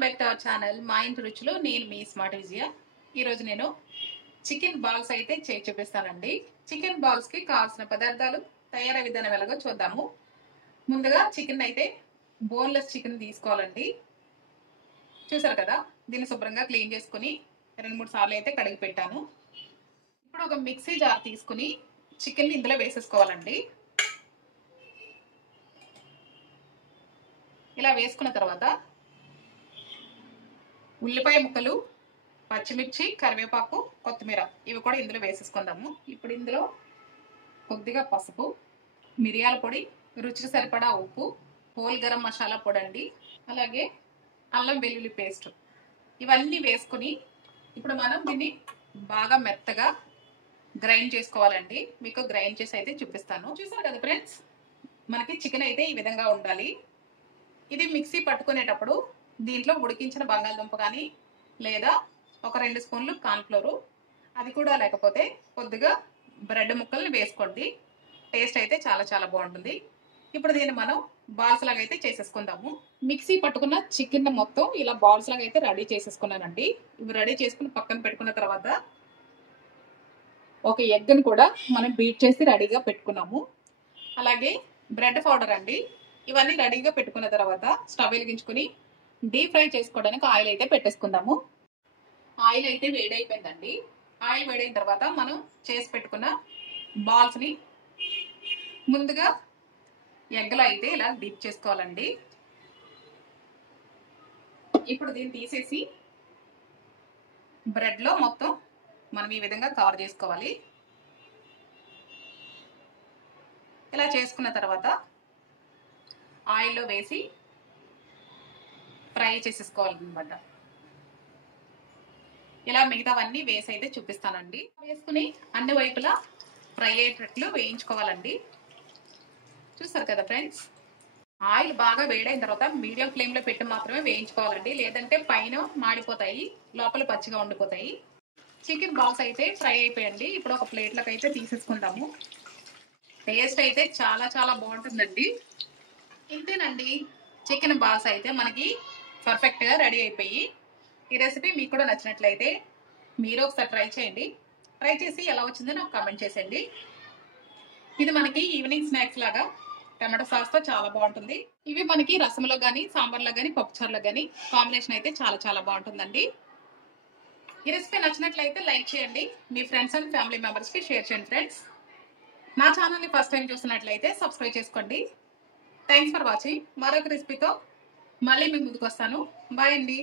Welcome back to our channel మా ఇంటి రుచులు. నేను మీ స్మార్ట్ విజయ. ఈరోజు నేను చికెన్ బాల్స్ అయితే చేసి చూపిస్తానండి. చికెన్ బాల్స్ కి కావాల్సిన పదార్థాలు, తయారీ విధానం ఎలాగో చూద్దాము. ముందుగా చికెన్ అయితే బోన్లెస్ చికెన్ తీసుకోవాలండి. చూసారు కదా, దీన్ని శుభ్రంగా క్లీన్ చేసుకుని 2-3 సార్లు అయితే కడిగి పెట్టాను. ఇప్పుడు ఒక మిక్సీ జార్ తీసుకుని చికెన్ ఇందులో వేసేసుకోవాలండి. ఇలా వేసుకున్న తర్వాత ఉల్లిపాయ ముక్కలు, పచ్చిమిర్చి, కరివేపాకు, కొత్తిమీర ఇవి కూడా ఇందులో వేసేసుకుందాము. ఇప్పుడు ఇందులో కొద్దిగా పసుపు, మిరియాల పొడి, రుచికి సరిపడా ఉప్పు, హోల్ గరం మసాలా పొడి అండి, అలాగే అల్లం వెల్లుల్లి పేస్ట్ ఇవన్నీ వేసుకుని ఇప్పుడు మనం దీన్ని బాగా మెత్తగా గ్రైండ్ చేసుకోవాలండి. మీకు గ్రైండ్ చేసి అయితే చూపిస్తాను. చూసారు కదా ఫ్రెండ్స్, మనకి చికెన్ అయితే ఈ విధంగా ఉండాలి. ఇది మిక్సీ పట్టుకునేటప్పుడు దీంట్లో ఉడికించిన బంగాళదుంప కానీ లేదా ఒక 2 స్పూన్లు కార్న్ఫ్లోరు, అది కూడా లేకపోతే కొద్దిగా బ్రెడ్ ముక్కల్ని వేసుకోండి. టేస్ట్ అయితే చాలా చాలా బాగుంటుంది. ఇప్పుడు దీన్ని మనం బాల్స్ లాగా అయితే చేసేసుకుందాము. మిక్సీ పట్టుకున్న చికెన్ మొత్తం ఇలా బాల్స్ లాగా అయితే రెడీ చేసేసుకున్నానండి. ఇవి రెడీ చేసుకుని పక్కన పెట్టుకున్న తర్వాత ఒక ఎగ్ని కూడా మనం బీట్ చేసి రెడీగా పెట్టుకున్నాము. అలాగే బ్రెడ్ పౌడర్ అండి. ఇవన్నీ రెడీగా పెట్టుకున్న తర్వాత స్టవ్ వెలిగించుకుని డీప్ ఫ్రై చేసుకోవడానికి ఆయిల్ అయితే పెట్టేసుకుందాము. ఆయిల్ అయితే వేడైపోయిందండి. ఆయిల్ వేడైన తర్వాత మనం చేసి పెట్టుకున్న బాల్స్ని ముందుగా ఎగ్లో అయితే ఇలా డీప్ చేసుకోవాలండి. ఇప్పుడు దీన్ని తీసేసి బ్రెడ్లో మొత్తం మనం ఈ విధంగా కవర్ చేసుకోవాలి. ఇలా చేసుకున్న తర్వాత ఆయిల్లో వేసి ఫ్రై చేసేసుకోవాలన్నమాట. ఇలా మిగతావన్నీ వేసి అయితే చూపిస్తానండి. వేసుకుని అన్ని వైపులా ఫ్రై అయ్యేటట్లు వేయించుకోవాలండి. చూస్తారు కదా ఫ్రెండ్స్, ఆయిల్ బాగా వేడైన తర్వాత మీడియం ఫ్లేమ్లో పెట్టి మాత్రమే వేయించుకోవాలండి. లేదంటే పైన మాడిపోతాయి, లోపల పచ్చిగా ఉండిపోతాయి. చికెన్ బాల్స్ అయితే ఫ్రై అయిపోయండి. ఇప్పుడు ఒక ప్లేట్లోకి అయితే తీసేసుకుందాము. టేస్ట్ అయితే చాలా చాలా బాగుంటుందండి. ఇంతేనండి, చికెన్ బాల్స్ అయితే మనకి పర్ఫెక్ట్గా రెడీ అయిపోయి. ఈ రెసిపీ మీకు కూడా నచ్చినట్లయితే మీరు ఒకసారి ట్రై చేయండి. ట్రై చేసి ఎలా వచ్చిందో నాకు కామెంట్ చేసేయండి. ఇది మనకి ఈవినింగ్ స్నాక్స్ లాగా టమాటో సాస్తో చాలా బాగుంటుంది. ఇవి మనకి రసంలో కానీ, సాంబార్లో కానీ, పప్పుచారులో కానీ కాంబినేషన్ అయితే చాలా చాలా బాగుంటుందండి. ఈ రెసిపీ నచ్చినట్లయితే లైక్ చేయండి. మీ ఫ్రెండ్స్ అండ్ ఫ్యామిలీ మెంబర్స్కి షేర్ చేయండి ఫ్రెండ్స్. నా ఛానల్ని ఫస్ట్ టైం చూస్తున్నట్లయితే సబ్స్క్రైబ్ చేసుకోండి. Thanks for watching. మరొక రెసిపీతో మళ్ళీ మీ ముందుకు వస్తాను. బాయ్ అండి.